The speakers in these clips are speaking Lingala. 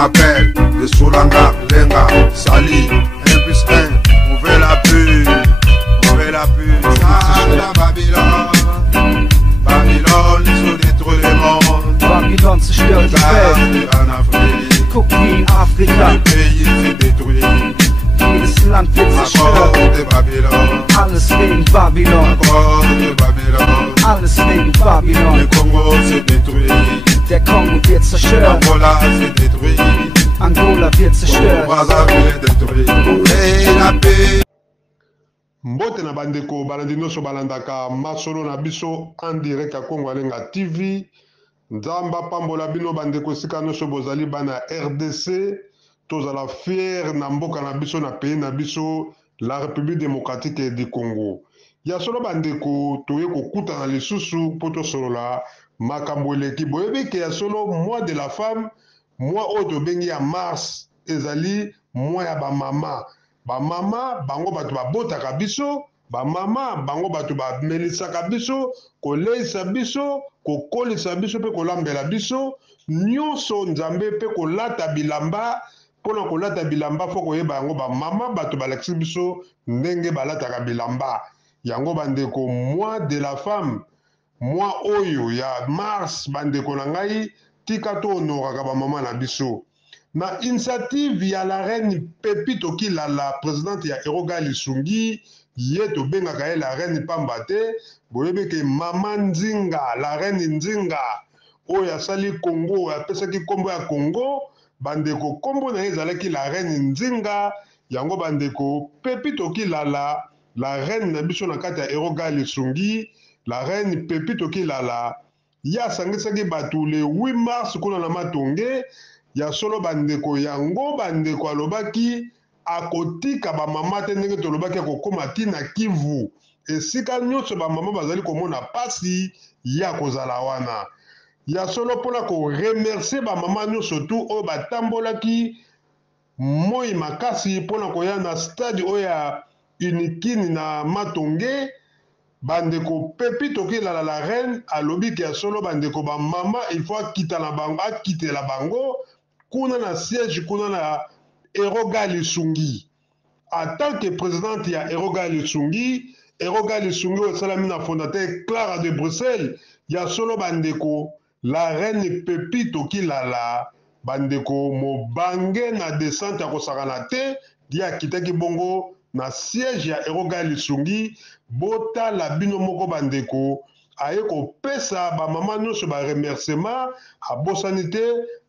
m'appelle de Solanga, Lenga, Sali, 1 plus 1, ouvrez la pub, ouvrez la pub. Sala Babylone, Babylone, ils ont détruit le monde. Babylone zerstört die Welt. En Afrique, Guck wie in Afrika, le pays s'est détruit. jedes Land wird À zerstört. cause de Babylone, Alles wegen Babylon, à cause de Babylone. alles wegen Le Babylon. Congo s'est détruit, Der Kongo wird zerstört, Angola s'est détruit, Angola wird zerstört. Brazzaville est détruit. Et la paix. Mbote na bandeko balandi nyonso balandaka masolo na biso en direct ya Congo Alenga TV. Nzamba pambola bino bandeko esika nyonso bozali bana RDC. Tozala fier na mboka na biso na pays na biso la République démocratique du Congo. Ya solo bandeko toye kokutana lisusu po tosolola makambo eleki boyebi ke ya solo mois de la femme, mois oyo tobengi ya mars ezali mois ya bamama. Bamama bango bato babotaka biso, bamama bango bato bamelisaka biso, koleisa biso, kokolisa biso mpe kolambela biso, nyonso nzambe mpe kolata bilamba. Pona kolata bilamba fo koyeba yango bamama bato balakisi biso ndenge balataka bilamba. Yango bandeko mois de la femme, mois oyo ya mars bandeko na ngai tika to honoraka bamama na biso. Na initiative ya la reine Pepito Kilala, présidente ya Eroga Lisungi, ye to bengaka ye la reine pamba te, boyebe ke mama Nzinga, la reine Nzinga, oyo asali Congo, apesaki kombo ya Congo, bandeko kombo na ye ezalaki la reine Nzinga, yango bandeko Pepito Kilala, la reine na biso na kati ya Eroga Lisungi, la reine Pepito Kilala, ya sangisaki bato le 8 mars kuna na Matonge, ya solo bandeko yango bandeko alobaki akotika bamama te ndenge tolobaki akokoma tina Kivu esika nyonso bamama bazali komona pasi ya kozala wana ya solo mpona koremercie bamama nyonso tu oyo batambolaki moi makasi mpona koya na stade oyo ya Unikini na Matonge. Bandeko Pepito Kilala la reine alobi ke ya solo bandeko bamama il faut akitela bango kuna na siège kuna na Eroga Lisungi. En tant que présidente ya Eroga Lisungi oyo esalami na fondateur Clara de Bruxelles, ya solo bandeko la reine Pepito Kilala bandeko mobange na descente ya kosakana te dia akitaki bongo na siège ya Eroga Lisungi. Botala bino moko bandeko aye kopesa bamama nyonso baremerciement abosani te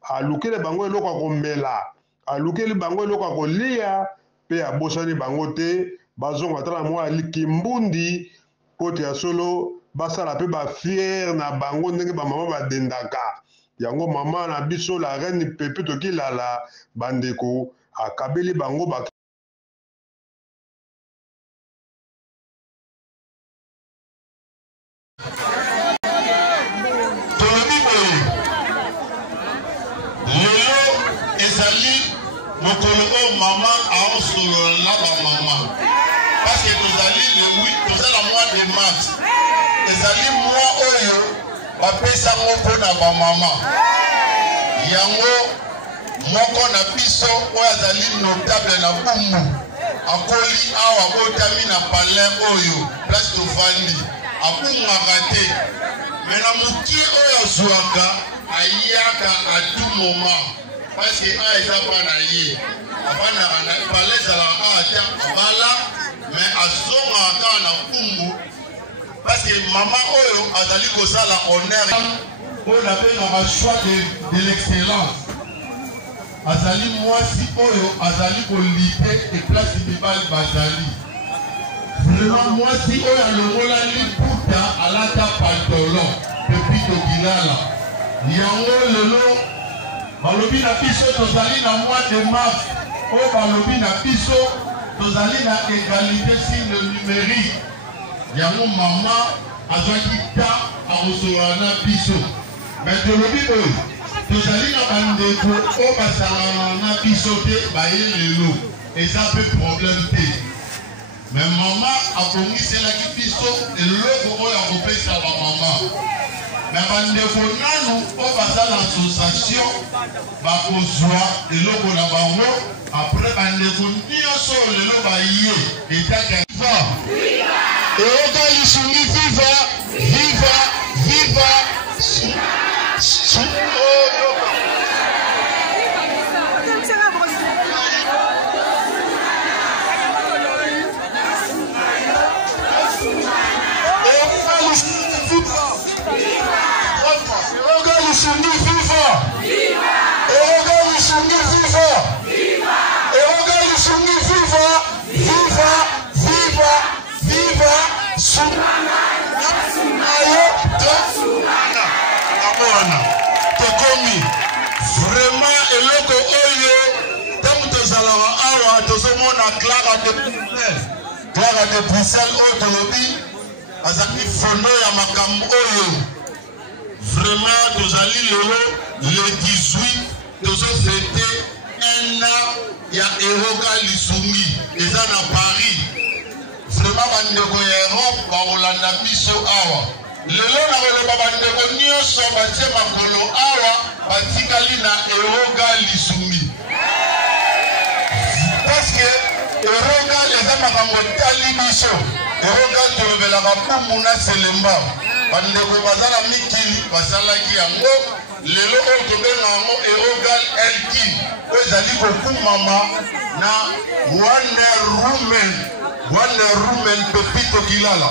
alukeli bango eloko ya komela alukeli bango eloko ya kolia mpe abosani bango te bazonga tala mwa likimbundi po te ya solo basala mpe bafiere na bango ndenge bamama badendaka yango mama na biso la reine Pepito Kilala bandeko akabeli bango mokolo oyo mama aosolola na bamama parce que tozali le 8 tozala mois de mars ezali mois oyo bapesango mpona bamama yango moko na biso oyo azali notable na bumbu akoli awa botami na palin oyo place tovandi abungaka te me na moki oyo azwaka ayaka a tout moment parce que a eza bana ye abandaka na pale ezalaka awa te abala me azongaka kaka na kumbu parce que mama oyo azali kosala honneur oyo nabengaka choix de l'excellence azali mwasi oyo azali kolite eplace mibali bazali vraiment mwasi oyo alongola liputa alata pantalon Pepito Kilala yango lelo balobi na biso tozali na mois de mars oyo balobi na biso tozali na égalité sur le numérique yango mama azwaki ta akosolola na biso me tolobi oyo tozali na bandeko oyo basangana na biso te baye lelo eza mpe problème te me mama abongiselaki biso eloko oyo akopesa bamama Mais bandeko nanu o baza na association bakozwa eloko na bango après bandeko nyonso lelo baye etaka viva eyoka lisungi viva viva viva vraiment eloko oyo ntango tozalaka awa tozomona Clara de Bruxelles oyo tolobi azali fondo ya makambo oyo vraiment tozali lelo le 18 tozofete un an ya Eroga Lisungi eza na Paris. Vraiment bandeko ya Europe bakolanda biso awa lelo na koloba bandeko nyonso batie makolo awa batikali na Eroga Lisungi parce que Eroga eza makambo tali biso Eroga tolobelaka kumu na selemba bandeko bazala mikili basalaki yango lelo oyo tobenga yango Eroga Elkin oyo ezali kokumama na Wonder Woman Pepito Gilala.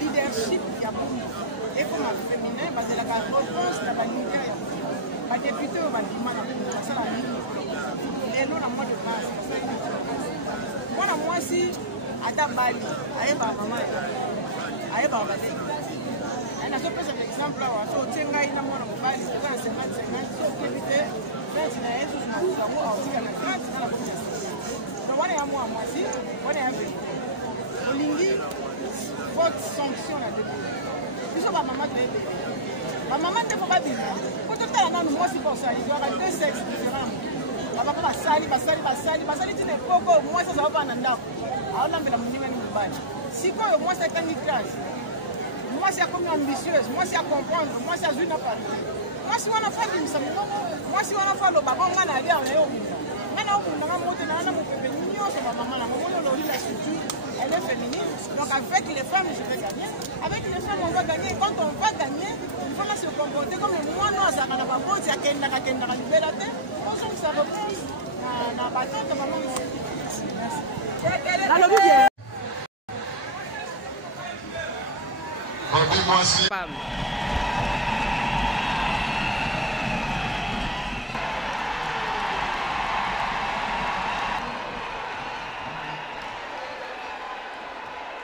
leadership ya Bundu et comme féminin parce que la réponse de la Niger ba député au bâtiment na Bundu ça la ligne et non la mois de mars moi si ata bali ayeba maman ayeba bali et na so pesa exemple là so tenga ina mwana mobali c'est 50 so député c'est na yesu na kwa au ya na grâce na la communauté donc wana ya moi si wana ya olingi votre sanction la début. Biso ba maman de bébé. Ba maman de ko ba bina. Ko to tala na moi si pour ça, il y aura deux sexes différents. Ba papa basali tine koko moi ça va pas na ndako. Aona mbela muninga ni mbali. Siko yo moi c'est quand classe. Moi c'est comme ambitieuse, moi c'est à comprendre, moi c'est à jouer na pas. Moi si on a fait une ça. Moi si on a fait le baba ngana ali en yo. Elle est féminine, donc avec les femmes je vais gagner. Avec les femmes on va gagner. Quand on va gagner, il faut se comporter comme moi, nous, ça va pas bon, c'est qu'elle n'a qu'à libérer. On sent que ça repose. Na bateau, maman.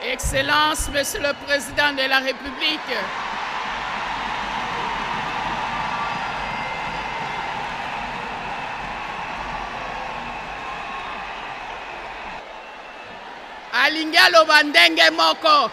Excellence, Monsieur le Président de la République, alinga loba ndenge moko.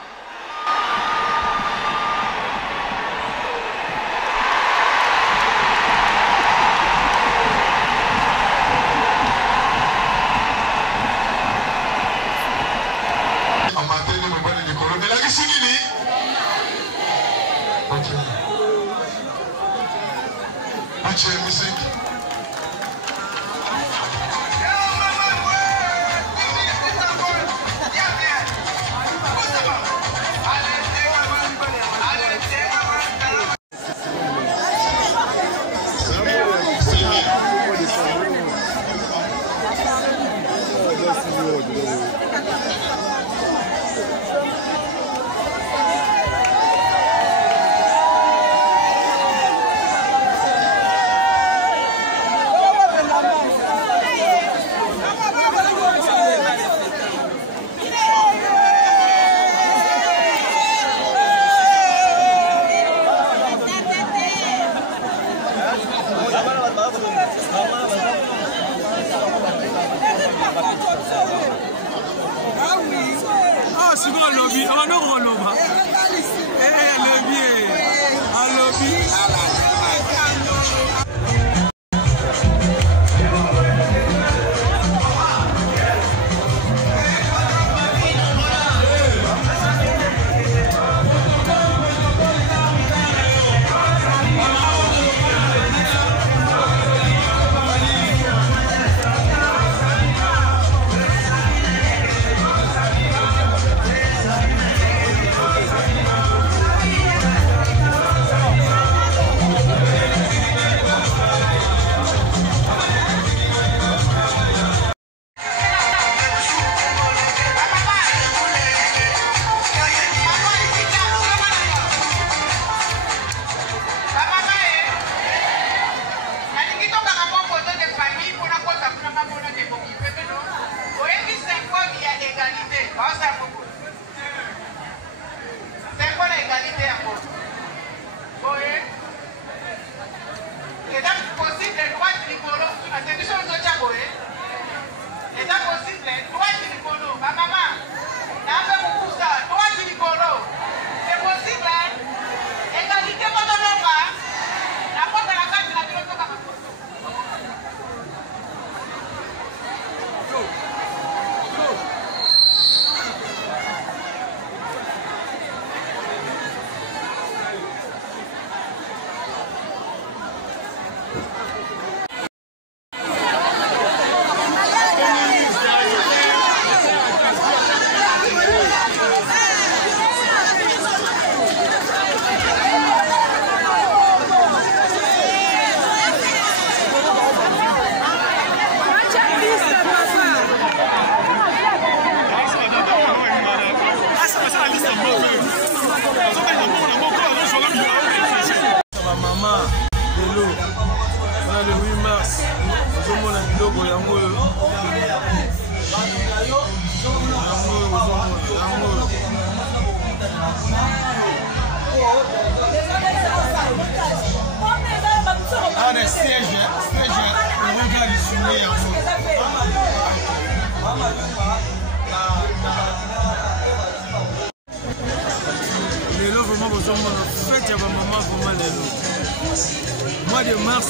Mois de mars,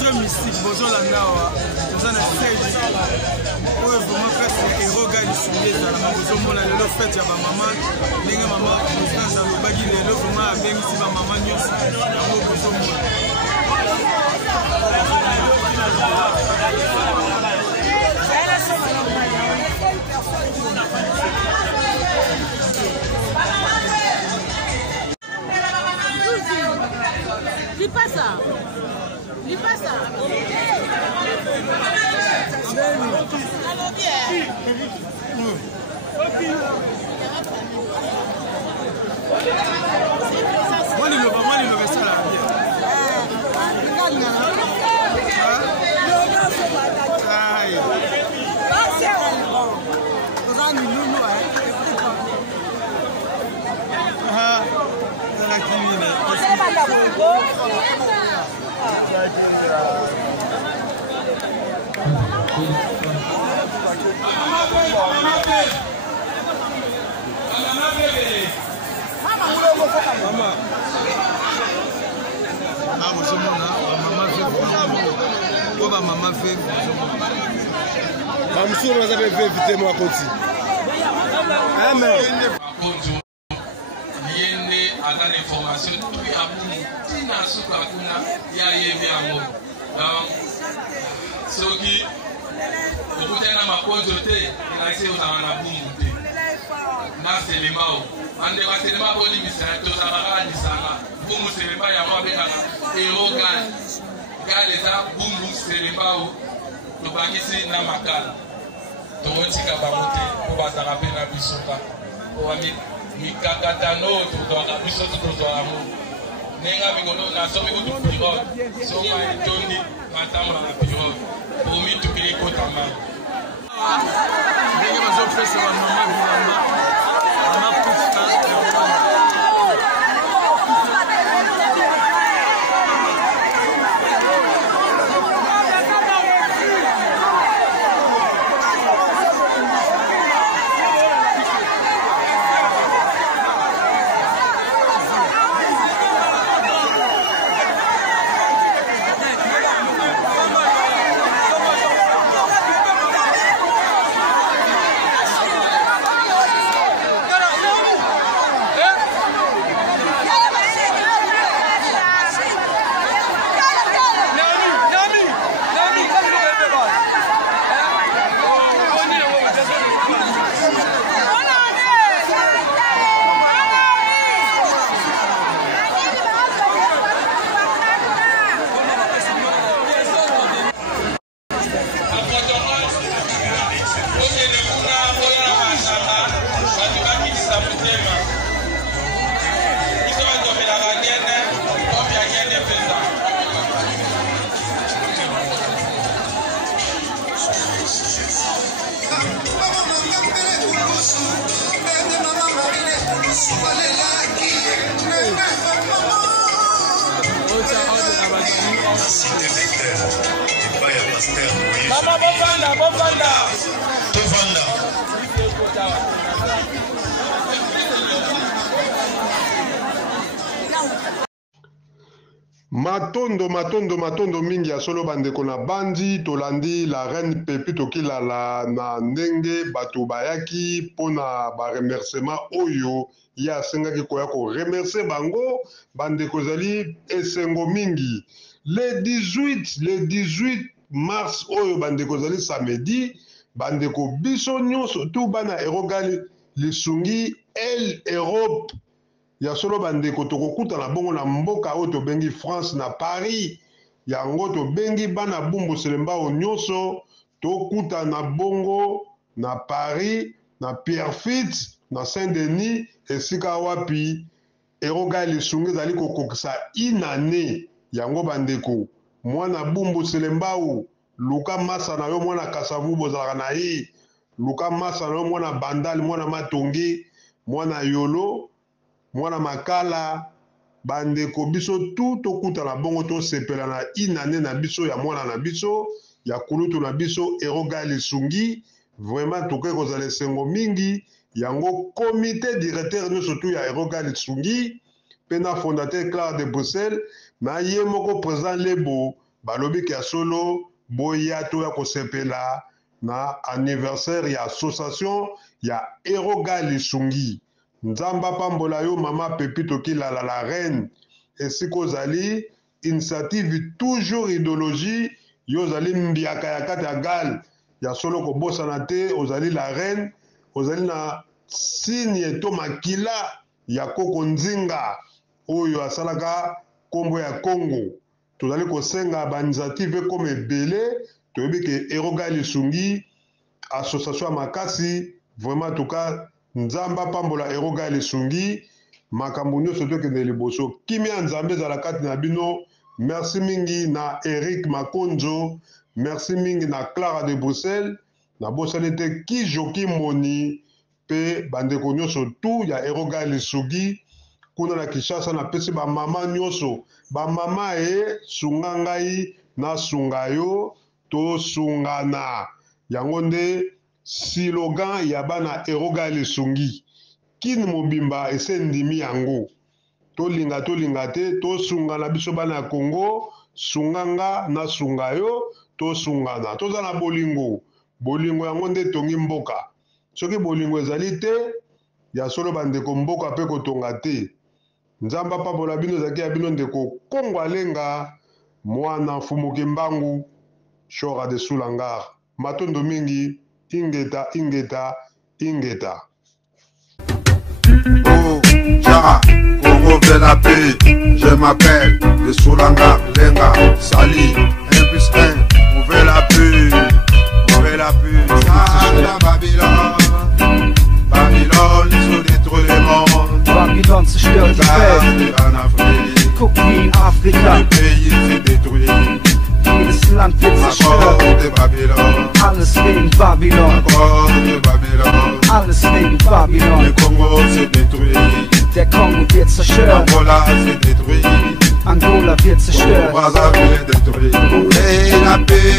très mystique, bonjour la Nawa, nous avons un stage, où vraiment presque héros gagne sur les Allemands, bonjour la lelo fête ya ba maman, linga maman, président Zalobagi lelo vraiment avec ici ba maman nyonso, yango bonjour. soki okutana makonzo te inase ozala na bumbu te na selema o ande baselema bolimisa tozalaka lisanga bumbu selema yango abengaka erogan gale eza bumbu selema o tobangisi na makala tokotika bango te mpo bazala mpe na biso kaka owa mikakatano oyo tozwaka biso tozwa yango ndenge mikolo nasomi kutu pirote songa etondi matambola na pirote promi tukili kotama ndenge bazopesa bamama bilamba mama pusta matondo mingi ya solo bandeko na bandi tolandi la reine Pepi Tokilala na ndenge bato bayaki pona ba remerciement oyo ya asengaki koya ko remercier bango bandeko zali esengo mingi le 18 mars oyo bandeko zali samedi bandeko biso nyonso tu bana erogali lisungi El Europe ya solo bandeko tokokutana bongo na mboka oyo tobengi France na Paris yango tobengi bana bumbu selembao nyonso tokutana bongo na Paris na Pierrefitte na Saint-Denis esika wapi erogali lisungi ezali kokokisa inane yango bandeko mwana bumbu selembao luka masa na yo mwana kasavu bozalaka na ye luka masa na yo mwana bandali mwana matonge mwana yolo mwana makala bandeko biso tu tokutana bongo tosepela na inane na biso ya mwana na biso ya kulutu na biso erogali lisungi vraiment tokoki kozala esengo mingi yango comité directeur nyonso tu ya erogali lisungi mpe na fondateur Clara de Bruxelles na ye moko président lebo balobi ke ya solo boya toya kosepela na anniversaire ya association ya erogali lisungi nzamba pambola yo mama Pepi Tokilala la reine esika ozali initiative toujours idéologie yo ozali mbiaka ya kati ya gale ya solo kobosana te ozali la reine ozali na signe to makila ya koko nzinga oyo asalaka kombo ya Congo tozali kosenga bainitiative ekoma ebele toyebi ke erogali lisungi association ya makasi vraiment tuka nzamba pambola erogali lisungi makambo nyonso tokende liboso kimia nzambe ezala kati na bino merci mingi na Eric Makonzo merci mingi na Clara de Bruxelles na bosali te Kijoki Moni pe bandeko nyonso tu ya erogali lisungi kuna na Kinshasa na pesi ba mama nyonso ba mama sunga ngai na sunga yo to sungana yango nde slogan ya bana eroga lesungi kini mobimba ese ndimi yango tolinga te to sungana biso bana Congo sunganga na sunga yo to sungana toza na bolingo yango nde tongi mboka soki bolingo ezali te ya solo bandeko mboka pe kotonga te nzamba pambola bino zaki ya bino ndeko Kongo Alenga mwana Fumuki Mbangu Shora de Sulangar matondo mingi ingeta Oh, Jara, Congo veut la paix. Je m'appelle de Soulanga, Lenga, Sali, 1+1. On veut la paix, Ça, Babylone, Babylone, ils ont détruit le monde. Babylone zerstört die Welt. En Afrique, Guck wie in Afrika. le pays s'est détruit. Jedes Land wird zerstört. De Babylone, Alles wegen Babylon. de Babylone. Alles wegen Le Babylon. Congo s'est détruit. Der Kongo wird zerstört. Angola s'est détruit. Angola wird zerstört. Brazzaville est détruit. Et la paix.